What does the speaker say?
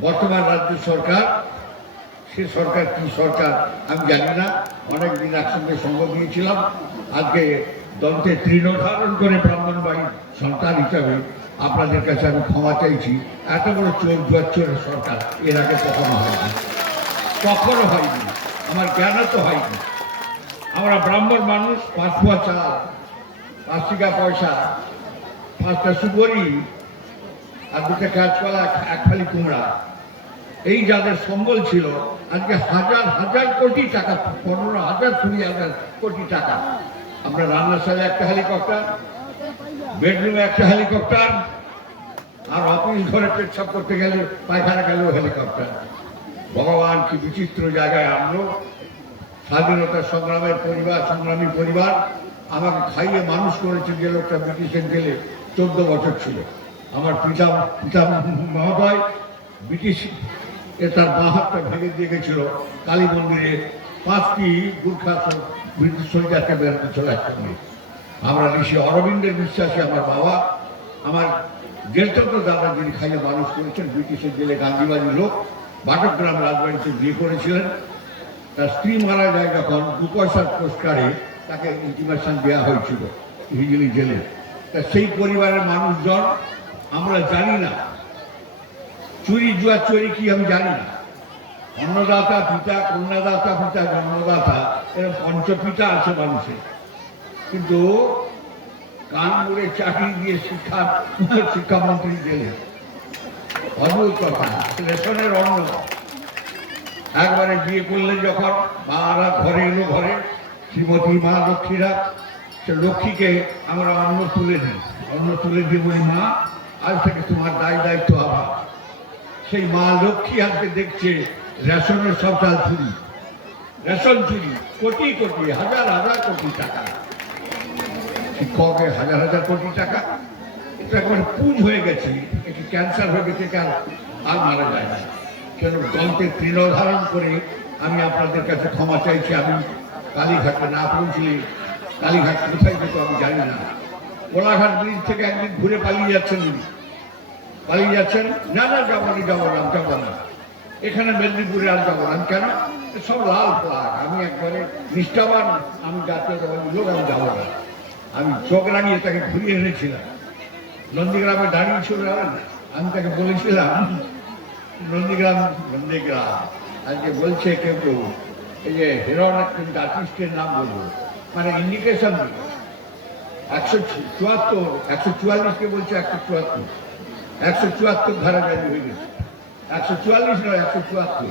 বর্তমান রাজ্য সরকার, সে সরকার কি সরকার আমি জানি না। অনেক দিন একসঙ্গে সঙ্গ দিয়েছিলাম। আজকে দন্তে তৃণ ধারণ করে ব্রাহ্মণবাড়ির সন্তান হিসাবে আপনাদের কাছে আমি ক্ষমা চাইছি। এত বড় চোর জুয়াচ্চরের সরকার এর আগে কখনো হয়নি। কখনো হয়নি। আমার জ্ঞানও তো হয়নি। আমরা ব্রাহ্মণ মানুষ, পাঁচ পোয়া চাল, পাঁচ টাকা পয়সা, পাঁচটা সুপরি আর দুটো কাঁচকলা এক ফালি কুমড়া। এই যাদের সম্বল ছিল, আজকে হাজার হাজার কোটি টাকা, পনেরো হাজার, কুড়ি হাজার কোটি টাকা। আমরা রান্নাশালে একটা হেলিকপ্টার, বেডরুমে একটা হেলিকপ্টার, আর অফিস ঘরে পেচ্ছাপ করতে গেলে পায়খানা গেলেও হেলিকপ্টার। ভগবান কি বিচিত্র জায়গায় আনলো। স্বাধীনতা সংগ্রামের পরিবার, সংগ্রামী পরিবার, আমাকে খাইয়ে মানুষ করেছে যে লোকটা ব্রিটিশের গেলে চোদ্দ বছর ছিল। আমার পিতা পিতা মহোদয়, ব্রিটিশ তার বাঁ হাতটা ভেঙে দিয়ে গেছিল কালী মন্দিরে। পাঁচটি গুর্খা ব্রিটিশ সোলজারকে বেরোতে চলে আসতে আমরা ঋষি অরবিন্দের বিশ্বাসী, আমার বাবা, আমার জ্যেষ্ঠত দাদা যিনি খাইয়ে মানুষ করেছেন, ব্রিটিশের জেলে গান্ধীবাদী লোক বাটকগ্রাম রাজবাড়িতে বিয়ে করেছিলেন। তার স্ত্রী মারা যায় যখন দু পয়সার পুরস্কারে তাকে ইন্টিমেশন দেওয়া হয়েছিল হিজলি জেলে। তা সেই পরিবারের মানুষজন আমরা জানি না। চুরি, জুয়া, চুরি কি আমি জানি না। অন্নদাতা, পিতা, কন্যাদাতা, পিতা, জন্মদাতা, এরকম পঞ্চপিতা আছে মানুষের। কিন্তু কান মুড়ে চাকরি দিয়ে শিক্ষা শিক্ষামন্ত্রী গেলে। অদ্ভুত কথা। রেশনের অন্ন। একবারে বিয়ে করলে যখন, মারা ঘরে এলো ঘরে, শ্রীমতী মা, লক্ষ্মীরা। সে লক্ষ্মীকে আমরা অন্ন তুলে দিই। অন্ন তুলে দিয়ে বলি, মা আজ থেকে তোমার দায় দায়িত্ব আবার সেই মা লক্ষ্মী আজকে দেখছে রেশনের সব চাল চুরি। রেশন চুরি, কোটি কোটি, হাজার হাজার কোটি টাকা। শিক্ষকের হাজার হাজার কোটি টাকা? এটা একবার পুজ হয়ে গেছে, একটু ক্যান্সার হয়ে গেছে কার আর মারা যায় না। কেন দন্তের তৃণ ধারণ করে আমি আপনাদের কাছে ক্ষমা চাইছি, আমি কালীঘাটে না পৌঁছলে কালীঘাট কোথায় যেত আমি জানি না। কোলাঘাট ব্রিজ থেকে একদিন ঘুরে পালিয়ে যাচ্ছেন উনি। পালিয়ে যাচ্ছেন, না না, যাব না যাব না যাব না। এখানে মেদিনীপুরে আর যাব না। কেন? সব লাল ফ্লাগ আমি একবারে নিষ্ঠাবান, আমি জাতীয় লোক, আমি যাব না। আমি চোখ রাঙিয়ে তাকে ঘুরিয়ে এনেছিলাম। নন্দীগ্রামে দাঁড়িয়ে জানেন? আমি তাকে বলেছিলাম, নন্দীগ্রাম নন্দীগ্রাম, আজকে বলছে কেউ কেউ, এই যে হিরণ কিন্তু আর্টিস্টের নাম বলব। মানে ইন্ডিকেশন একশো চুয়াত্তর, একশো চুয়াল্লিশকে বলছে একশো চুয়াত্তর। একশো চুয়াত্তর ধারা জারি হয়ে গেছে। একশো চুয়াল্লিশ নয়, একশো চুয়াত্তর।